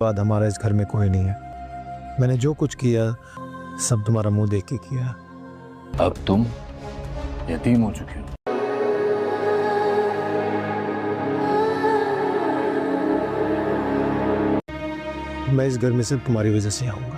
بعد ہمارا اس گھر میں کوئی نہیں ہے. میں نے جو کچھ کیا سب تمہارا منہ دیکھ کے کیا. اب تم یتیم ہو چکے ہو. میں اس گھر میں صرف تمہاری وجہ سے آؤں گا.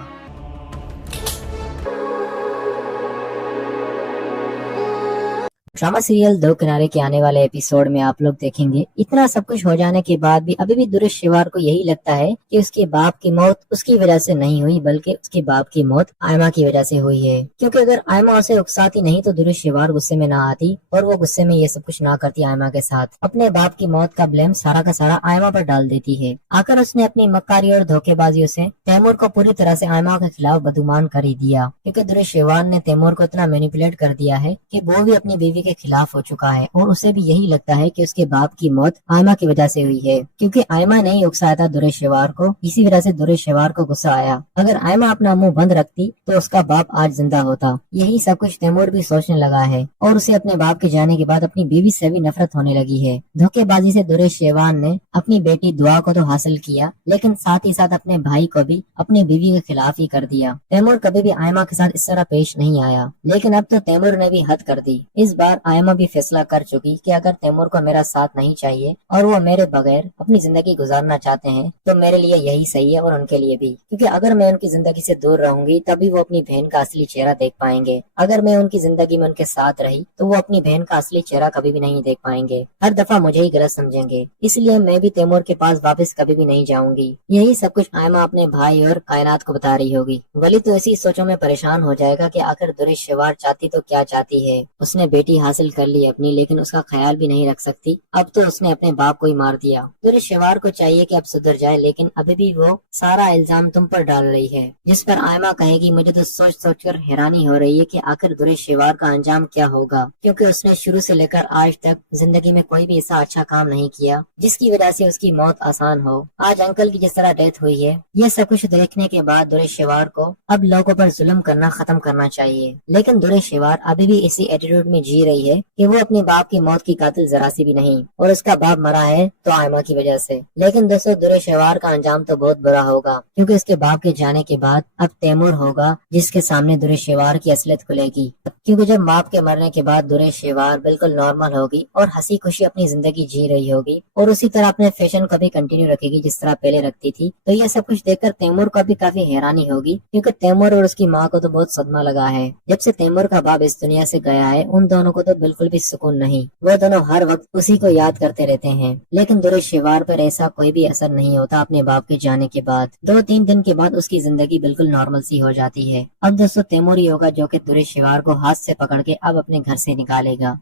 ڈرامہ سیریل دو کنارے کے آنے والے ایپیسوڈ میں آپ لوگ دیکھیں گے اتنا سب کچھ ہو جانے کے بعد بھی ابھی بھی درش شیوار کو یہی لگتا ہے کہ اس کے باپ کی موت اس کی وجہ سے نہیں ہوئی بلکہ اس کے باپ کی موت آئمہ کی وجہ سے ہوئی ہے. کیونکہ اگر آئمہ اسے اکساتی نہیں تو درش شیوار غصے میں نہ آتی اور وہ غصے میں یہ سب کچھ نہ کرتی آئمہ کے ساتھ. اپنے باپ کی موت کا بلیم سارا کا سارا آئمہ پر ڈال دیتی ہے. آخر اس نے اپنی مکاری اور دھوکے بازیوں سے تیمور کو پوری طرح سے آئمہ کے خلاف بدگمان کر ہی دیا. کیونکہ درش شیوار نے تیمور کو اتنا مینیپولیٹ کر دیا ہے کہ وہ بھی اپنی بیوی کے خلاف ہو چکا ہے اور اسے بھی یہی لگتا ہے کہ اس کے باپ کی موت آئمہ کی وجہ سے ہوئی ہے. کیونکہ آئمہ نے ہی اکسایا تھا درش شیوار کو، اسی وجہ سے درش شیوار کو غصہ آیا. اگر آئمہ اپنا منہ بند رکھتی تو اس کا باپ آج زندہ ہوتا. یہی سب کچھ تیمور بھی سوچنے لگا ہے اور اسے اپنے باپ کے جانے کے بعد اپنی بیوی سے بھی نفرت ہونے لگی ہے. دھوکے بازی سے درش شیوار نے اپنی بیٹی دعا کو تو حاصل کیا لیکن ساتھ ہی ساتھ اپنے بھائی کو بھی اپنی بیوی کے خلاف ہی کر دیا. تیمور کبھی بھی آئمہ کے ساتھ اس طرح پیش نہیں آیا لیکن اب تو تیمور نے بھی حد کر دی. اس بار آئمہ بھی فیصلہ کر چکی کہ اگر تیمور کو میرا ساتھ نہیں چاہیے اور وہ میرے بغیر اپنی زندگی گزارنا چاہتے ہیں تو میرے لیے یہی صحیح ہے اور ان کے لیے بھی. کیونکہ اگر میں ان کی زندگی سے دور رہوں گی تبھی وہ اپنی بہن کا اصلی چہرہ دیکھ پائیں گے. اگر میں ان کی زندگی میں ان کے ساتھ رہی تو وہ اپنی بہن کا اصلی چہرہ کبھی بھی نہیں دیکھ پائیں گے. ہر دفعہ مجھے ہی غلط سمجھیں گے. اس لیے میں بھی تیمور کے پاس واپس کبھی بھی نہیں جاؤں گی. یہی سب کچھ آئمہ اپنے بھائی اور کائنات کو بتا رہی ہوگی. ولی تو اسی سوچوں میں پریشان ہو جائے گا کہ آخر درش شیوار چاہتی تو کیا چاہتی ہے. اس نے بیٹی حاصل کر لی اپنی لیکن اس کا خیال بھی نہیں رکھ سکتی. اب تو اس نے اپنے باپ کو ہی مار دیا. درش شیوار کو چاہیے کہ اب سدھر جائے لیکن ابھی بھی وہ سارا الزام تم پر ڈال رہی ہے. جس پر آئمہ کہے گی مجھے تو سوچ سوچ کر حیرانی ہو رہی ہے کہ آخر درش شیوار کا انجام کیا ہوگا. کیونکہ اس نے شروع سے لے کر آج تک زندگی میں کوئی بھی ایسا اچھا کام نہیں کیا جس کی وجہ سے اس کی موت آسان ہو. آج انکل کی جس طرح ڈیتھ ہوئی ہے یہ سب کچھ دیکھنے کے بعد درش شیوار کو اب لوگوں پر ظلم کرنا ختم کرنا چاہیے. لیکن درش شیوار ابھی بھی اسی ایٹیٹیوڈ میں جی رہی ہے کہ وہ اپنے باپ کی موت کی قاتل ذرا سی بھی نہیں اور اس کا باپ مرا ہے تو آئمہ کی وجہ سے. لیکن دوستو درش شیوار کا انجام تو بہت برا ہوگا کیونکہ اس کے باپ کے جانے کے بعد اب تیمور ہوگا جس کے سامنے درش شیوار کی اصلیت کھلے گی. کیونکہ جب باپ کے مرنے کے بعد درش شیوار بالکل نارمل ہوگی اور ہنسی خوشی اپنی زندگی جی رہی ہوگی اور اسی طرح اپنے فیشن کو بھی کنٹینیو رکھے گی جس طرح پہلے رکھتی تھی. تو یہ سب کچھ دیکھ کر تیمور کو بھی کافی حیرانی ہوگی کیونکہ تیمور اور اس کی ماں کو تو بہت صدمہ لگا ہے. جب سے تیمور کا باپ اس دنیا سے گیا ہے ان دونوں کو تو بالکل بھی سکون نہیں. وہ دونوں ہر وقت اسی کو یاد کرتے رہتے ہیں. لیکن درش شیوار پر ایسا کوئی بھی اثر نہیں ہوتا اپنے باپ کے جانے کے بعد. 2-3 دن کے بعد اس کی زندگی بالکل نارمل سی ہو جاتی ہے. اب دوستو تیمور ہی ہوگا جو کہ درش شیوار کو ہاتھ سے پکڑ کے اب اپنے گھر سے نکالے گا.